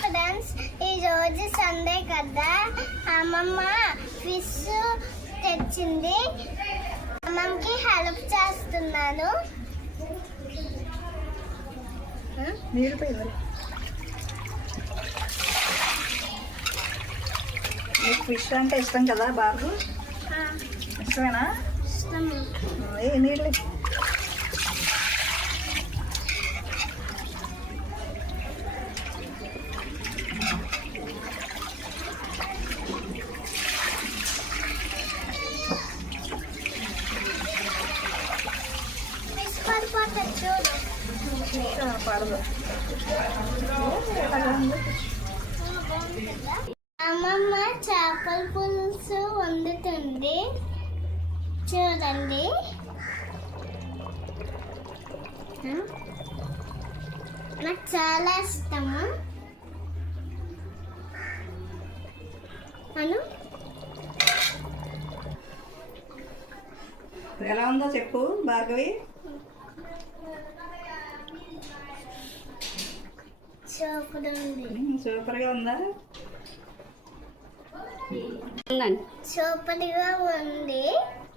Friends, ఈరోజు Sunday కదా, అమ్మమ్మ ఫిష్ తెచ్చింది. అమ్మమ్మకి హెల్ప్ చేస్తున్నాను. నీకు ఫిష్ అంటే ఇష్టం కదా బాబు? ఇష్టమేనా? ఏ నీళ్ళు పడదు. అమ్మమ్మ చేపల పులుసు వండుతుంది, చూడండి. నాకు చాలా ఇష్టము. అను ఎలా ఉందో చెప్పు భార్గవి. సూపర్గా ఉందా? సూపర్గా ఉంది.